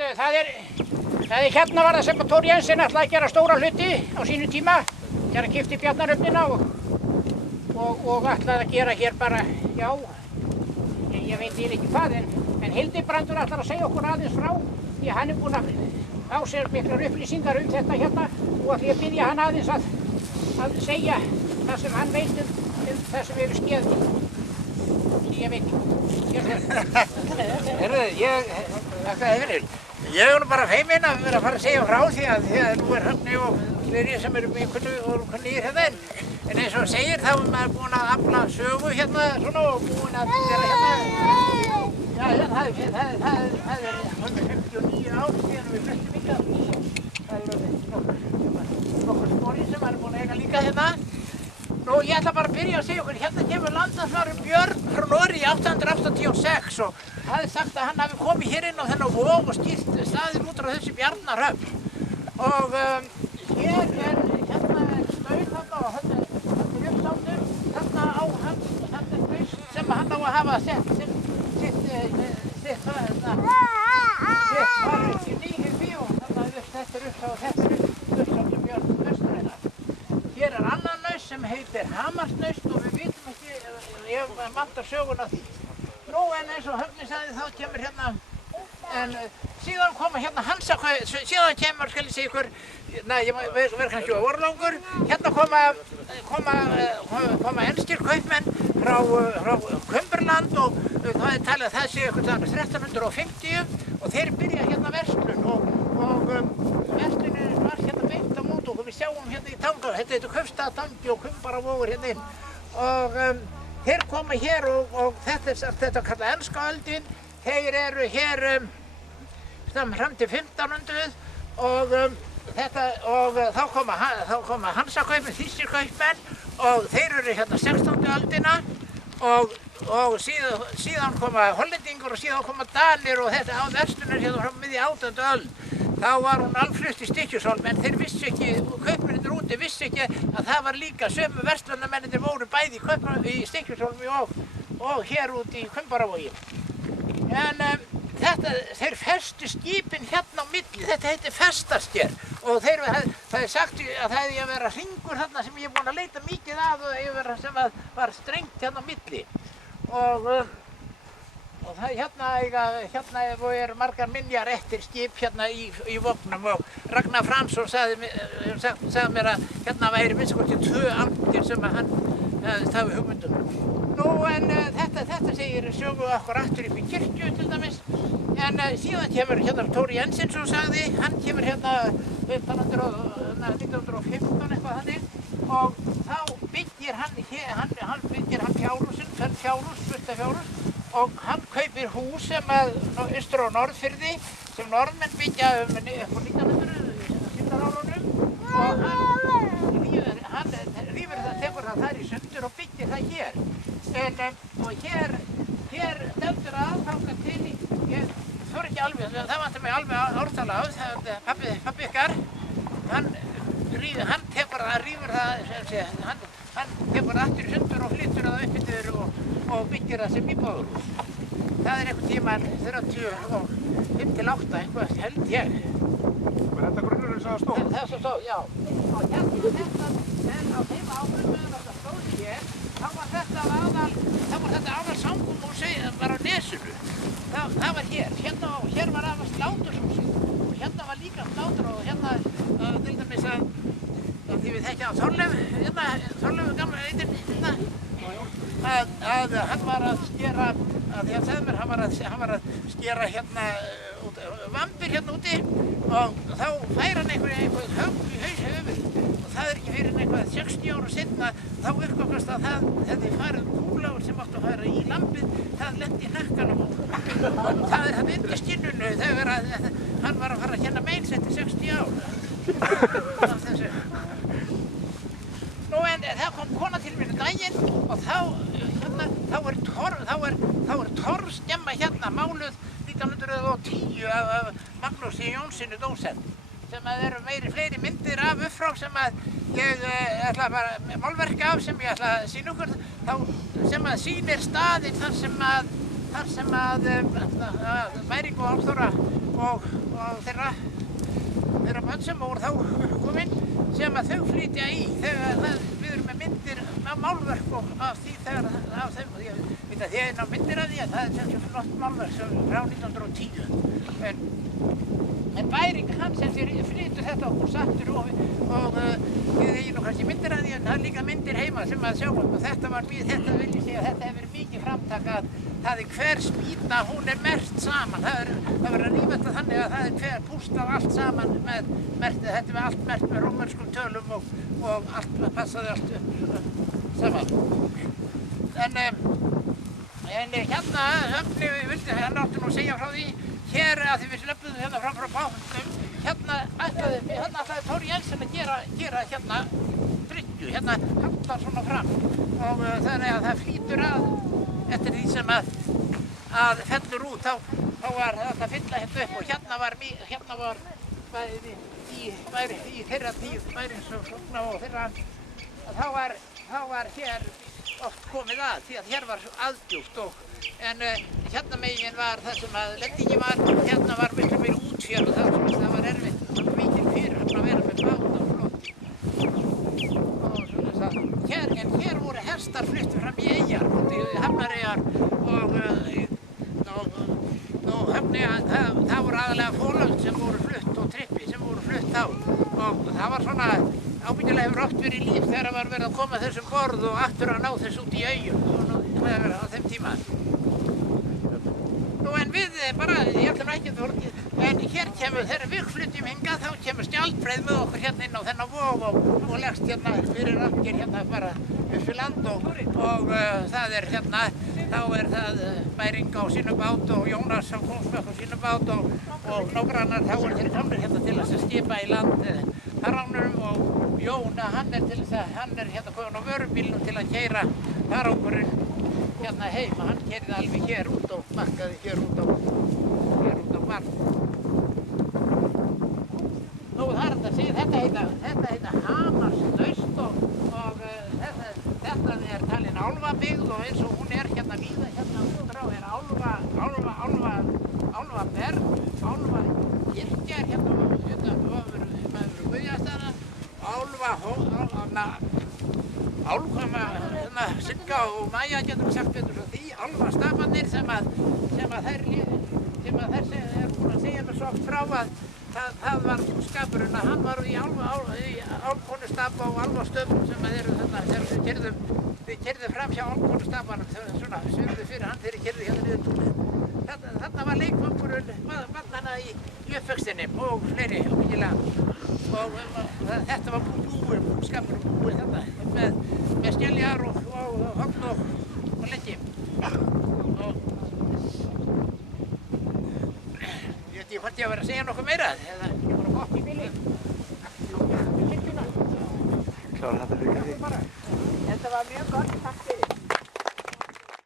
Heyrðu, það er hérna var það sem Thor Jensen ætlaði að gera stóra hluti á sínu tíma. Þegar hann keypti Bjarnarhöfnina og ætlaði að gera hér bara, já, ég veit ekki hvað, en Hildibrandur ætlar að segja okkur aðeins frá því að hann er búinn að fá sér miklar upplýsingar þetta hérna og ætla ég að biðja hann aðeins að segja það sem hann veit það sem hefur skeð sem ég veit. Heyrðu, þakka þér fyrir. Ég nú bara feiminn að vera að fara að segja frá því að nú Högni og fleiri sem eru kunnugir hérna en eins og segir þá er maður búinn að afla sögu hérna svona og búinn að gera hérna. Já, það er 159 ár síðan við fluttum hingað. Það eru nokkur spori sem maður er búinn að eiga líka hérna. Nú, ég ætla bara að byrja að segja okkur, hérna kemur landnámsmaðurinn Björn frá Noregi 886 og það er sagt að hann hafi komið hér inn á þennan vog og skýrt staðinn út á þessi Bjarnarhöfn. Og hér er staur þarna og þetta er uppsáttur, þarna á hann, þarna er haus sem hann á að hafa sitt farið í nýhyrfi og þetta er uppsáttur Björn Vesturreinar. Hér er annan naust sem heitir Hamarsnaust og við vitum ekki, ég vantar söguna því. Nú en eins og Högni sagði þá kemur hérna, en síðan koma hérna síðan kemur, skal ég segja ykkur, nei ég verð kannski orðlangur, hérna koma enskir kaupmenn frá Cumberland og það er talið að það sé ykkur 1350 og þeir byrja hérna verslun og verslunin var hérna beint á móti og við sjáum hérna í Tanga, þetta heitir Kaupstaðatangi og Kumbaravogur hérna inn og þeir koma hér og þetta kallað enska öldin, þeir eru hér fram til 1500 og þá koma Hansakaupmenn, þýskir kaupmenn og þeir eru hérna 16. öldina og síðan koma Hollendingar og síðan koma Danir og þetta á verslunin hérna frá miðju 18. öld. Þá var hún alflutt í Stykkishólm en þeir vissu ekki, kaupmennirnir úti vissu ekki að það var líka sömu verslunarmennirnir voru bæði í Stykkishólmi og hér úti í Kumbaravogi. En þeir festu skipin hérna á milli, þetta heitir Festasker og það er sagt að það hefði að vera hringur þarna sem ég er búinn að leita mikið að og sem var strengt hérna á milli. Og það hérna eru margar minjar eftir skip hérna í vognum og Ragnar Fransson sagði mér að hérna væri minnst kosti 2 amdir sem að hann hafi hugmyndum. Nú en þetta segir sögu okkur aftur upp í kirkju til dæmis en síðan kemur hérna Thor Jensen svo sagði, hann kemur hérna 1915 eitthvað þannig og þá byggir hann fjárhús, fullt af fjárhús og hann kaupir hús sem austur á Norðfirði sem Norðmenn byggja upp á 1900 árunum og hann rífur það, tekur það þar í sundur og byggir það hér. Og hér stendur að þangað til ég þori ekki alveg, það vantar mig alveg ártala á, pabbi ykkar, hann tekur það, rífur það, hann tekur það aftur í sundur og flyttur það upp yfir og byggir það sem íbúðarhús. Það er einhvern tímann 35 til 8 eitthvað held ég. Og þetta grunnur er svo stór? Það er svo stór, já. Og hérna, en á þeim árum meðan þetta stóð hér, þá var þetta aðal samkomuhús var á Nesinu. Það var hér var aðal sláturhúsið og hérna var líka slátur og hérna til dæmis að því við þekkja á Þorleifur gamla eitinn hérna að hann var að skera, því hann sagði mér, hann var að skera hérna vambir hérna úti og þá fær hann eitthvað högg í höfuð og það er ekki fyrir eitthvað 60 ára seinna þá uppgötvast að það hefði farið kúlafur sem átti að fara í lambið, það lenti í hnakkanum og það er hann undir skinnunu þegar hann var að fara að kenna meins eftir 60 ár. Nú en það kom kona til mér daginn og þá er torfskemma hérna máluð 1910 af Magnúsi Jónssyni dósent sem eru fleiri myndir af uppfrá sem að ég ætla málverk af sem ég ætla að sýna ykkur sem að sýnir staðinn þar sem að þar sem að Mæring og Álfþóra og þeirra börn sem voru þá komin sem að þau flytja í þegar við erum með myndir málverk af því þegar af þeim og ég veit að því að myndir af því að það er þessi flott málverk frá 1910 en Mæring hann sem flytur þetta okkur sattur og við eigin nú kannski myndir af því en það er líka myndir heima sem að sjá og þetta vil ég segja þetta hefur verið mikið framtak að það er hver spýta hún er merkt saman það verður að rífa þetta þannig að það er hver pústað allt saman með merktið þetta er allt merkt með rómverskum tölum og allt passaði allt saman en hérna Högni hann átti nú að segja frá því hér að því við löpum hérna fram frá bátnum hérna ætlaði Tóri Jensen að gera hérna bryggju hérna hallar svona fram og þannig að það flýtur að eftir því sem að fellur út þá var þetta að fylla hérna upp og hérna var bæði í þeirra tíð bærins og svona og þeirra þá var hér oft komið að því að hér var aðdjúpt en hérna megin var það sem að lendingi var hérna var miklu meira útfjör og það var erfitt það var mikil fyrirhöfn að vera með báta og flott og svona það en hér voru hestar fluttir fram í eyjar út í Hafnareyjar og Högni það voru aðalega fólöld sem voru flutt og trippi sem voru flutt þá og það var svona ábyggilega hefur oft verið líf þegar var verið að koma þessum borð og aftur að ná þess út í eyjum á þeim tíma nú en við bara ég ætlum ekki að þorgið en hér kemur þegar við flytjum hingað þá kemur Skjaldbreið með okkur hérna inn á þennan vog og leggst hérna fyrir Anger hérna bara upp í land og það er hérna þá er það Mæring á sínum bát og Jónas á Kóngsbökk á sínum bát og nágrannar þá er þeir komnir hérna til að skipa í land Haránum og Jón hann er hérna komin á vörubílnum til að keyra farangurinn hérna heim og hann keyrði alveg hér út og bakkaði hér út á barn. Nú það er þetta að segja þetta heita Hamarslaust og þetta er talin álfabyggð og eins og hún er hérna víða hérna út frá er álfaberg, álfakirkja er hérna öfur Guðjastana, Sigga og Maja getur við sagt betur svo því, álfastafarnir sem að þær er búin að segja mér svo oft frá að það var skapurinn að hann var í álkonustapa og álfastöfum sem að eru þarna þegar við keyrðum fram hjá álkonustapanum svona svirðu fyrir hann þegar ég keyrði hérna niður túnið. Þarna var leikvangurinn barnanna í uppvöxtinni og fleiri ábyggilega og þetta var skapurinn búið þarna með skeljar og hogn og leggi og ég hvort ég að vera að segja nokkuð meira eða ég var að hoppa í bílinn klára þetta fyrir því þetta var mjög gott, takk fyrir